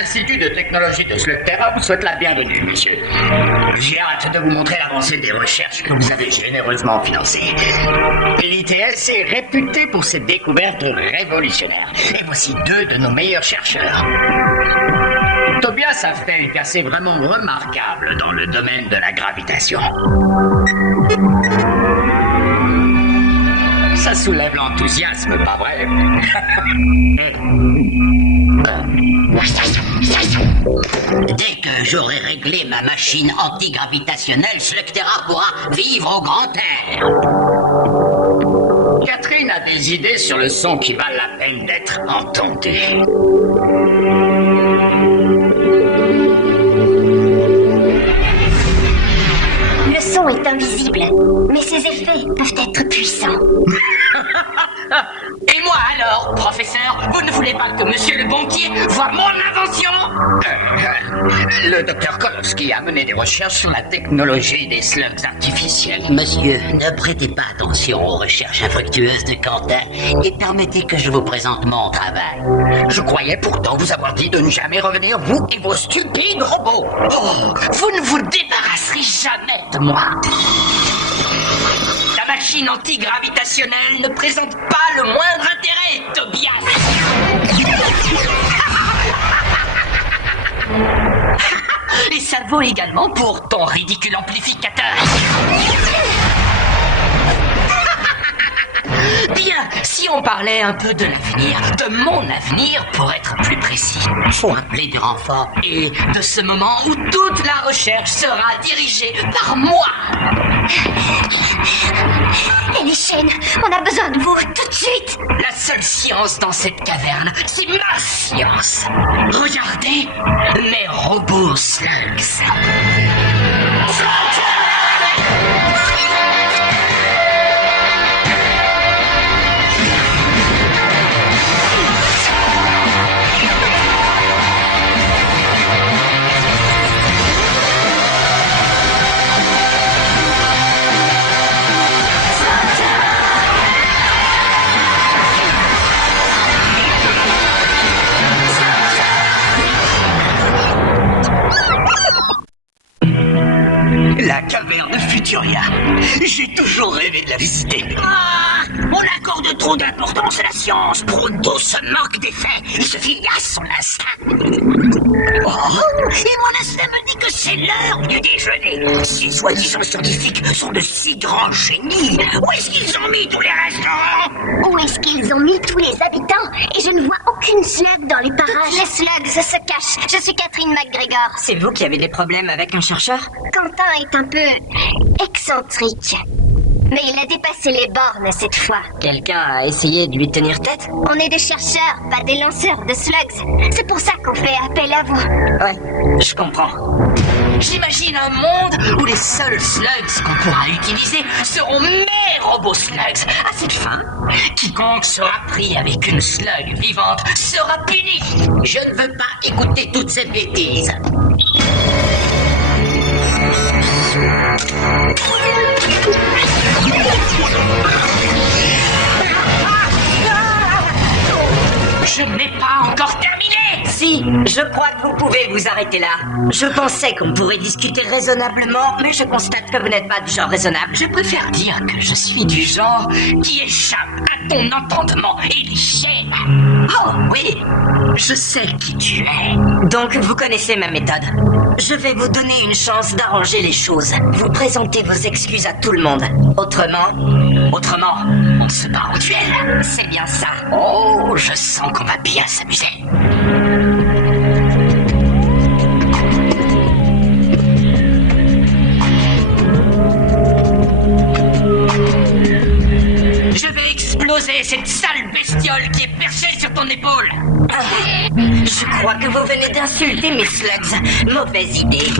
l'Institut de technologie de Slugterra vous souhaite la bienvenue, monsieur. J'ai hâte de vous montrer l'avancée des recherches que vous avez généreusement financées. L'ITS est réputé pour ses découvertes révolutionnaires. Et voici deux de nos meilleurs chercheurs. Tobias a fait une percée vraiment remarquable dans le domaine de la gravitation. Ça soulève l'enthousiasme, pas vrai? Dès que j'aurai réglé ma machine antigravitationnelle, Slugterra pourra vivre au grand air. Catherine a des idées sur le son qui valent la peine d'être entendues. Le son est invisible, mais ses effets peuvent être puissants. Et moi alors, professeur, vous ne voulez pas que monsieur le banquier voie mon invention? Le docteur Kolowski a mené des recherches sur la technologie des slugs artificiels. Monsieur, ne prêtez pas attention aux recherches infructueuses de Quentin et permettez que je vous présente mon travail. Je croyais pourtant vous avoir dit de ne jamais revenir, vous et vos stupides robots. Oh, vous ne vous débarrasserez jamais de moi. La machine antigravitationnelle ne présente pas le moindre intérêt, Tobias. Et ça vaut également pour ton ridicule amplificateur. Bien, si on parlait un peu de l'avenir, de mon avenir pour être plus précis, faut appeler des renforts et de ce moment où toute la recherche sera dirigée par moi. Et les chaînes, on a besoin de vous tout de suite. La seule science dans cette caverne, c'est ma science. Regardez mes robots slugs. La caverne Futuria. J'ai toujours rêvé de la visiter. Ah, on accorde trop d'importance à la science. Proto se moque des faits. Il se fie à son instinct. Oh, et mon instinct me dit que c'est l'heure du déjeuner. Ces soi-disant scientifiques sont de si grands génies. Où est-ce qu'ils ont mis tous les restaurants? Où est-ce qu'ils ont mis tous les habitants? Et je ne vois aucune slug dans les parages. Les slugs se cachent. Je suis Catherine McGregor. C'est vous qui avez des problèmes avec un chercheur? Quentin est un peu excentrique. Mais il a dépassé les bornes cette fois. Quelqu'un a essayé de lui tenir tête? On est des chercheurs, pas des lanceurs de slugs. C'est pour ça qu'on fait appel à vous. Ouais, je comprends. J'imagine un monde où les seuls slugs qu'on pourra utiliser seront mes robots slugs. À cette fin, quiconque sera pris avec une slug vivante sera puni. Je ne veux pas écouter toutes ces bêtises. Je n'ai pas encore terminé. Si, je crois que vous pouvez vous arrêter là. Je pensais qu'on pourrait discuter raisonnablement, mais je constate que vous n'êtes pas du genre raisonnable. Je préfère dire que je suis du genre qui échappe à ton entendement et les chaînes. Oh oui, je sais qui tu es. Donc vous connaissez ma méthode. Je vais vous donner une chance d'arranger les choses. Vous présentez vos excuses à tout le monde. Autrement, on se bat au duel. c'est bien ça. Oh, je sens qu'on va bien s'amuser. Je vais exploser cette sale bestiole qui est perchée sur ton épaule. Je crois que vous venez d'insulter mes slugs. Mauvaise idée.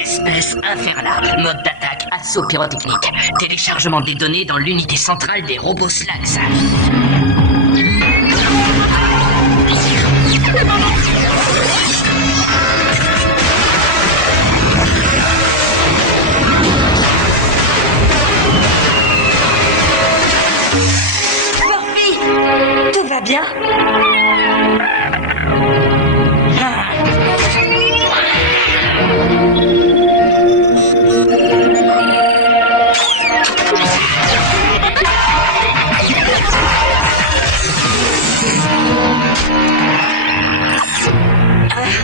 Espèce infernale. Mode d'attaque, assaut pyrotechnique. Téléchargement des données dans l'unité centrale des robots slugs. vas bien?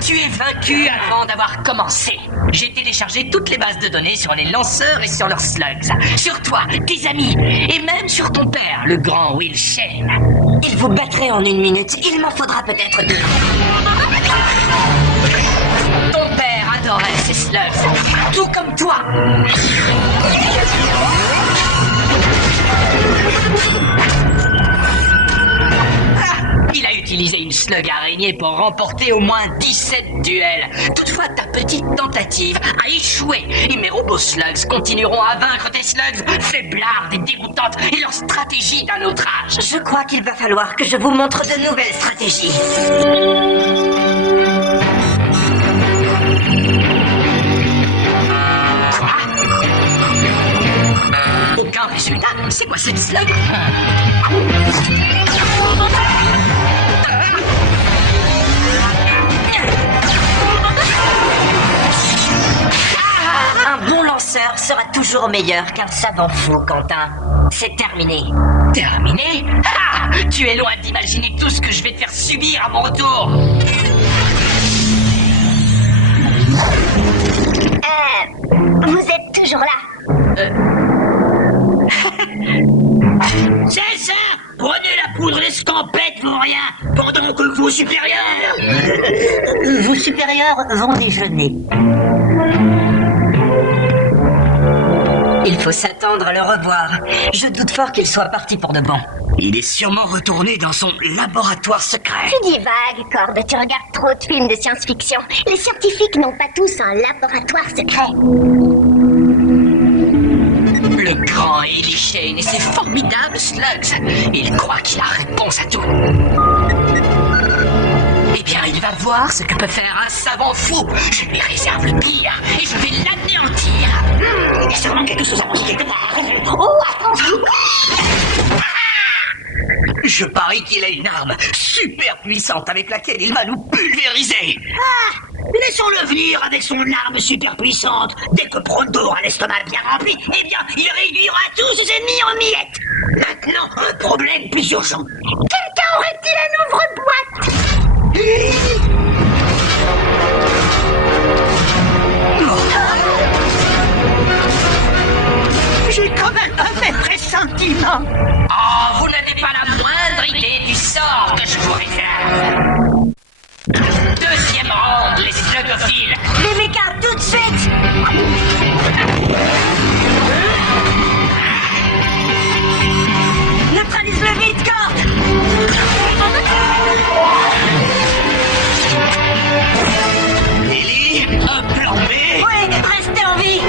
Tu es vaincu avant d'avoir commencé. J'ai téléchargé toutes les bases de données sur les lanceurs et sur leurs slugs. Sur toi, tes amis, et même sur ton père, le grand Will Shane. Il vous battrait en 1 minute. Il m'en faudra peut-être 2. Ton père adorait ces slugs, tout comme toi. Il a utilisé une slug araignée pour remporter au moins 17 duels. Toutefois, ta petite tentative a échoué. Et mes robots slugs continueront à vaincre tes slugs faiblardes et dégoûtantes et leur stratégie d'un autre âge. Je crois qu'il va falloir que je vous montre de nouvelles stratégies. Quoi? Aucun résultat? C'est quoi cette slug? Un bon lanceur sera toujours meilleur qu'un savant fou, Quentin. C'est terminé. Terminé? Ah! Tu es loin d'imaginer tout ce que je vais te faire subir à mon retour. Vous êtes toujours là. C'est ça! Prenez la poudre d'escampette, vos rien, pendant que vos supérieurs... Vos supérieurs vont déjeuner. Il faut s'attendre à le revoir. Je doute fort qu'il soit parti pour de bon. Il est sûrement retourné dans son laboratoire secret. Tu divagues, Cord. Tu regardes trop de films de science-fiction. Les scientifiques n'ont pas tous un laboratoire secret. Le grand Eli Shane et ses formidables slugs. Il croit qu'il a réponse à tout. Eh bien, il va voir ce que peut faire un savant fou. Je lui réserve le pire et je vais l'anéantir. Il y a sûrement quelque chose à manger quelque part. Oh, attention! Je parie qu'il a une arme super puissante avec laquelle il va nous pulvériser. Ah! Laissons-le venir avec son arme super puissante. Dès que Pronto aura l'estomac bien rempli, eh bien, il réduira tous ses ennemis en miettes. Maintenant, un problème plus urgent. Quelqu'un aurait-il un ouvre-boîte? J'ai quand même un mauvais pressentiment. Oh, vous n'avez pas la moindre idée du sort que je vous réserve. Deuxième round, les slugophiles. Les mécas, tout de suite! Neutralise-le vite, Cord! Ellie, un plan B. Oui, restez en vie!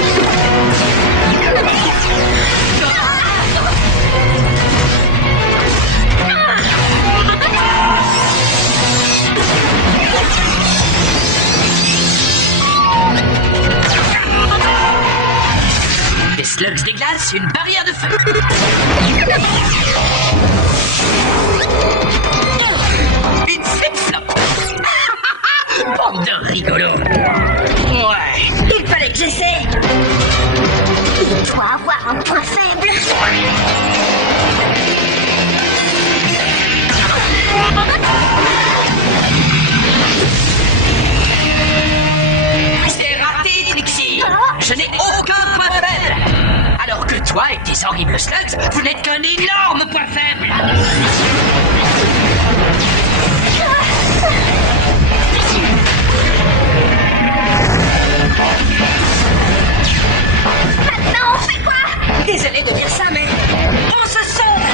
Des slugs déglaces, une barrière de feu. Une flip-flop. Bande de rigolos. Ouais. Il fallait que j'essaie! Il doit avoir un point faible. C'est raté, Trixie. Je n'ai aucun point faible. Alors que toi et tes horribles slugs, vous n'êtes qu'un énorme point faible. Maintenant, on fait quoi? Désolé de dire ça, mais on se sauve!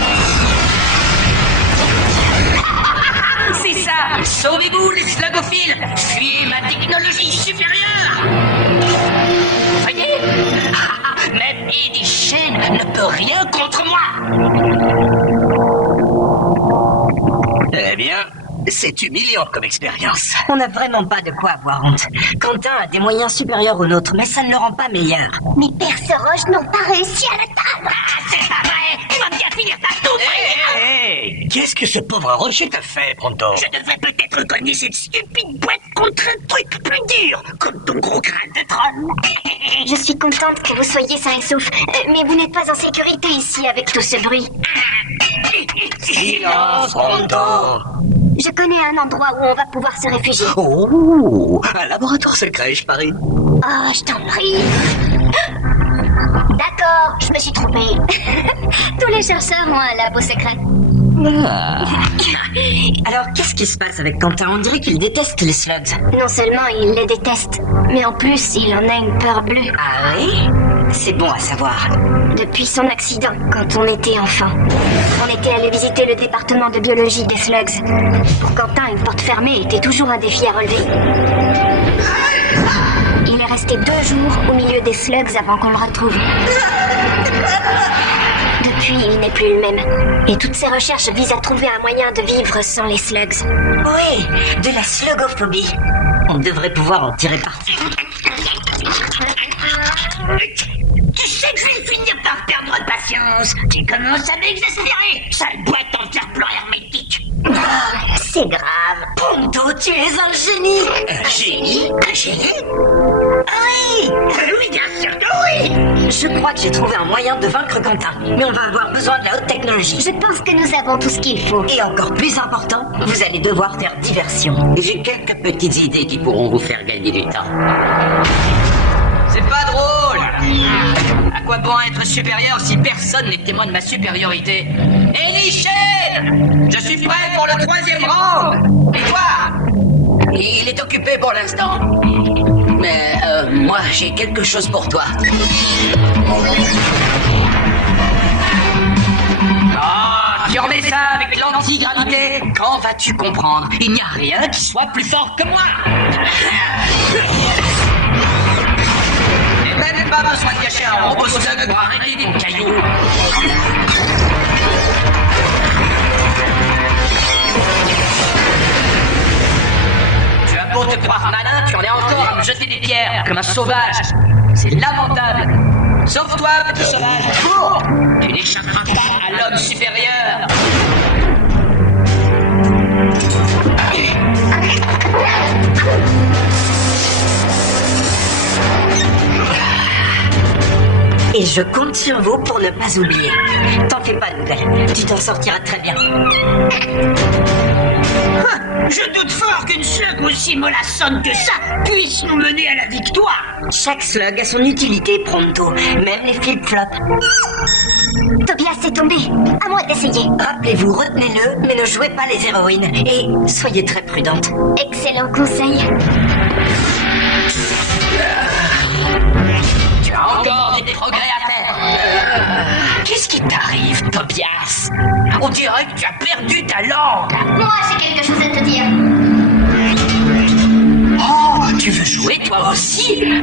C'est ça. Sauvez-vous, les slugophiles. Fuyez ma technologie supérieure. Voyez? Même Eli Shane ne peut rien contre moi. Eh bien, c'est humiliant comme expérience. On n'a vraiment pas de quoi avoir honte. Quentin a des moyens supérieurs aux nôtres, mais ça ne le rend pas meilleur. Mes perceroches n'ont pas réussi à l'atteindre. Ah, c'est pas vrai. Tu vas bien finir ta tour. Hé, qu'est-ce que ce pauvre rocher t'a fait, Pronto? Je devais peut-être cogner cette stupide boîte contre un truc plus dur, comme ton gros crâne de troll. Je suis contente que vous soyez sains et saufs, mais vous n'êtes pas en sécurité ici avec tout ce bruit. Silence, Pronto! Je connais un endroit où on va pouvoir se réfugier. Oh, un laboratoire secret, je parie. Oh, je t'en prie. D'accord, je me suis trompée. Tous les chercheurs ont un labo secret. Alors, qu'est-ce qui se passe avec Quentin? On dirait qu'il déteste les slugs. Non seulement il les déteste, mais en plus il en a une peur bleue. Ah oui? C'est bon à savoir. Depuis son accident, quand on était enfant, on était allé visiter le département de biologie des slugs. Pour Quentin, une porte fermée était toujours un défi à relever. Il est resté 2 jours au milieu des slugs avant qu'on le retrouve. Depuis, il n'est plus le même. Et toutes ses recherches visent à trouver un moyen de vivre sans les slugs. Oui, de la slugophobie. On devrait pouvoir en tirer parti. Tu sais que je vais finir par perdre patience. Tu commences à m'exaspérer. Sale boîte en fer-blanc hermétique. C'est grave. Ponto, tu es un génie. Un génie? Un génie? Oui. Oui, bien sûr que oui. Je crois que j'ai trouvé un moyen de vaincre Quentin. Mais on va avoir besoin de la haute technologie. Je pense que nous avons tout ce qu'il faut. Et encore plus important, vous allez devoir faire diversion. J'ai quelques petites idées qui pourront vous faire gagner du temps. C'est pas drôle! À quoi bon être supérieur si personne n'est témoin de ma supériorité? Elichen! Je suis prêt pour le 3e round! Et toi? Il est occupé pour l'instant. Mais moi, j'ai quelque chose pour toi. Oh, tu remets ça avec l'antigravité? Quand vas-tu comprendre? Il n'y a rien qui soit plus fort que moi! Et même pas besoin de cacher un robot slug pour arrêter des cailloux. Tu as beau te croire malin, tu en es encore à me jeter des pierres comme un sauvage. C'est lamentable. Sauve-toi, petit sauvage. Cours! Tu n'échapperas pas à l'homme supérieur. Et je compte sur vous pour ne pas oublier. T'en fais pas de nouvelles. Tu t'en sortiras très bien. Je doute fort qu'une slug aussi mollassonne que ça puisse nous mener à la victoire. Chaque slug a son utilité, Pronto. Même les flip-flops. Tobias est tombé. À moi d'essayer. Rappelez-vous, retenez-le, mais ne jouez pas les héroïnes. Et soyez très prudente. Excellent conseil. Tu as encore des progrès à faire. Qu'est-ce qui t'arrive, Tobias? On dirait que tu as perdu ta langue. Moi, j'ai quelque chose à te dire. Oh, tu veux jouer toi aussi?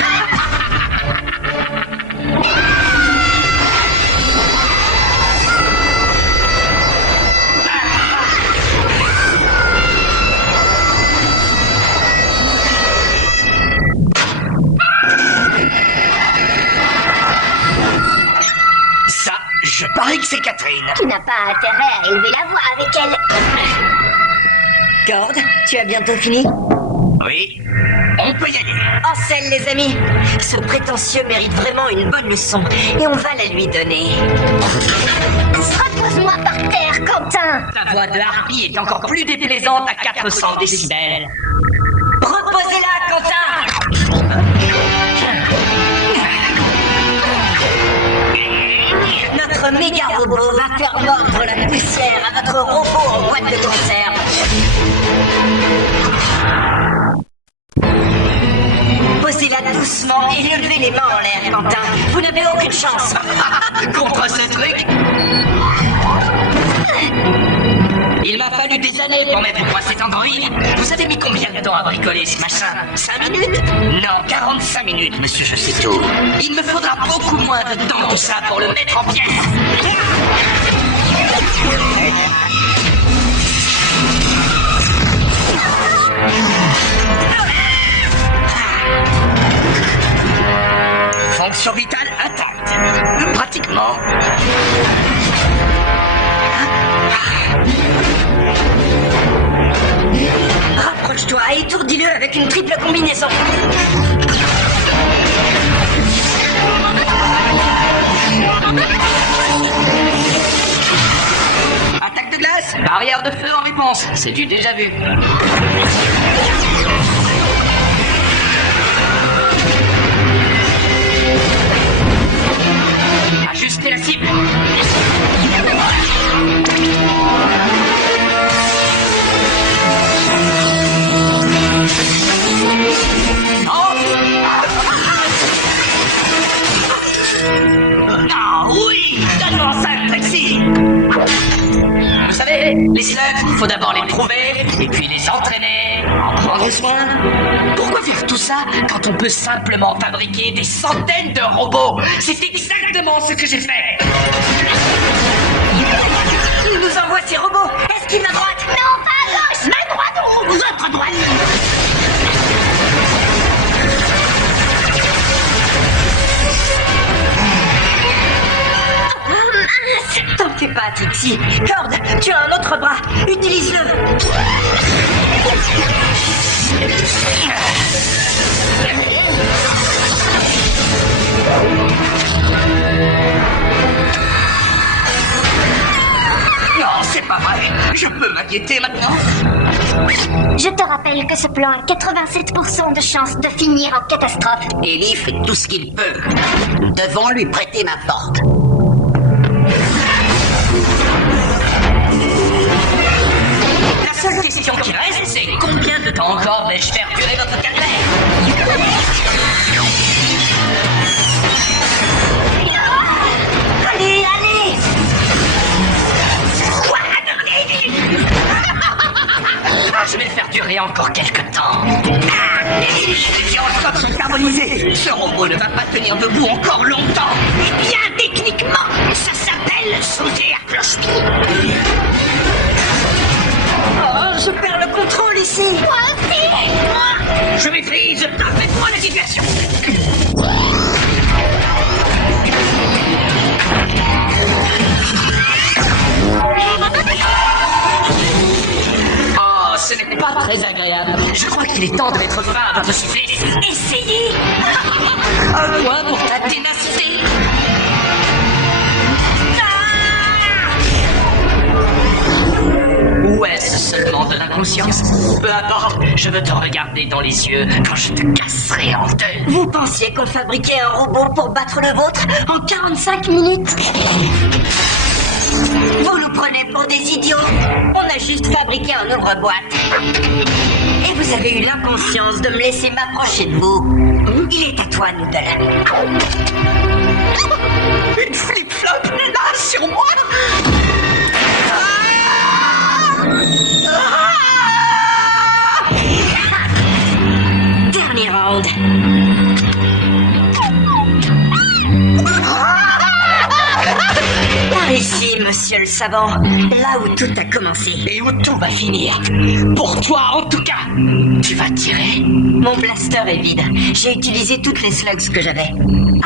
Ça, je parie que c'est Catherine. Tu n'as pas intérêt à élever la voix avec elle. Cord, tu as bientôt fini? Oui, on peut y aller. En selle, les amis. Ce prétentieux mérite vraiment une bonne leçon. Et on va la lui donner. Repose-moi par terre, Quentin. Ta voix de harpie est encore plus déplaisante à 400 décibels. Reposez-la, Quentin! Notre méga robot va faire mordre la poussière à notre robot en boîte de conserve. Posez-la doucement et levez les mains en l'air, Quentin. Vous n'avez aucune chance. Contre ce truc, il m'a fallu des années pour mettre au point cet androïde. Vous avez mis combien de temps à bricoler ce machin? 5 minutes? Non, 45 minutes, monsieur, je sais tout. Il me faudra beaucoup moins de temps que ça pour le mettre en pièces. Fonction vitale intacte. Pratiquement. avec une triple combinaison. Attaque de glace, barrière de feu en réponse. C'est du déjà vu. Ajustez la cible. Ah oui, donne-moi ça, Trixie. Vous savez, les slugs, faut d'abord les trouver, et puis les entraîner, en prendre soin. Pourquoi faire tout ça quand on peut simplement fabriquer des centaines de robots? C'est exactement ce que j'ai fait. Il nous envoie ses robots. Est-ce qu'il va à droite? Non, pas à gauche, ma droite ou votre droite. T'en fais pas, Trixie. Cord, tu as un autre bras. Utilise-le. Non, c'est pas vrai. Je peux m'inquiéter maintenant. Je te rappelle que ce plan a 87% de chance de finir en catastrophe. Ellie fait tout ce qu'il peut. Nous devons lui prêter main forte. La seule question qui reste, c'est combien de temps encore vais-je faire durer votre calvaire? Allez, allez. Je vais le faire durer encore quelques temps. Les gyroscopes sont carbonisés. Ce robot ne va pas tenir debout encore longtemps. Eh bien, techniquement, ça s'appelle sauter à cloche-pied. Oh, je perds le contrôle ici. Moi aussi. Je maîtrise parfaitement la situation. Oh, ce n'est pas très agréable. Je crois qu'il est temps de mettre fin à votre supplice. Essayez. Un point pour ta ténacité. Ou est-ce seulement de l'inconscience? Peu importe, je veux te regarder dans les yeux quand je te casserai en deux. Vous pensiez qu'on fabriquait un robot pour battre le vôtre en 45 minutes? Vous nous prenez pour des idiots. On a juste fabriqué un ouvre-boîte. Et vous avez eu l'inconscience de me laisser m'approcher de vous. Il est à toi, Noodle. Une flip-flop là sur moi. Dernier round. Par ici, monsieur le savant, là où tout a commencé. Et où tout va finir. Pour toi, en tout cas. Tu vas tirer. Mon blaster est vide. J'ai utilisé toutes les slugs que j'avais.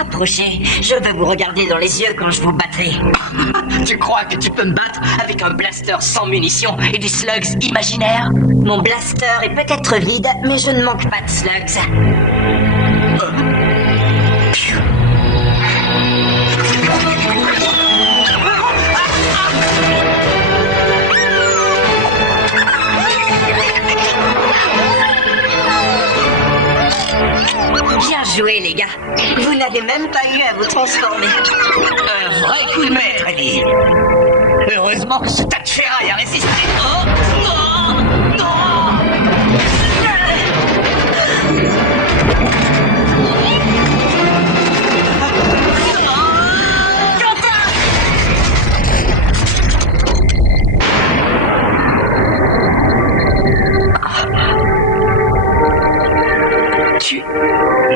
Approchez, je vais vous regarder dans les yeux quand je vous battrai. Tu crois que tu peux me battre avec un blaster sans munitions et des slugs imaginaires? Mon blaster est peut-être vide, mais je ne manque pas de slugs. Bien joué, les gars. Vous n'avez même pas eu à vous transformer. Un vrai coup de maître, Ellie. Heureusement que ce tas de ferraille a résisté. Oh, non, non.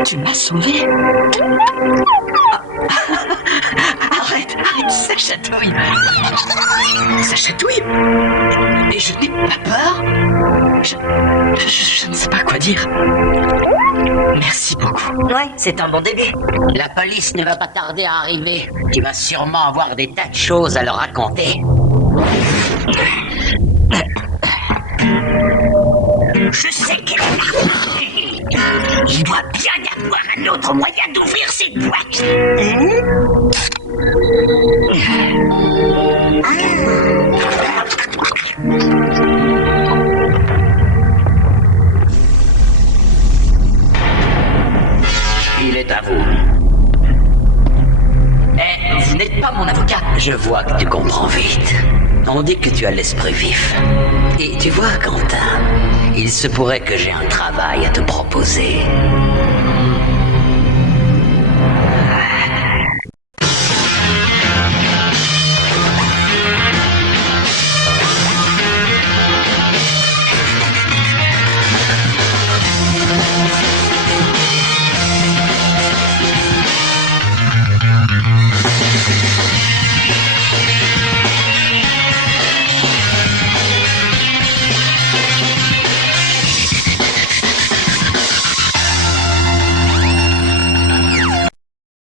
Tu m'as sauvé. Arrête, ça chatouille. Ça chatouille. Et je n'ai pas peur. Je ne sais pas quoi dire. Merci beaucoup. Ouais, c'est un bon début. La police ne va pas tarder à arriver. Tu vas sûrement avoir des tas de choses à leur raconter. Je sais qu'elle est là. cette boîte. Il est à vous. Eh, vous n'êtes pas mon avocat. Je vois que tu comprends vite. On dit que tu as l'esprit vif. Et tu vois, Quentin, il se pourrait que j'ai un travail à te proposer.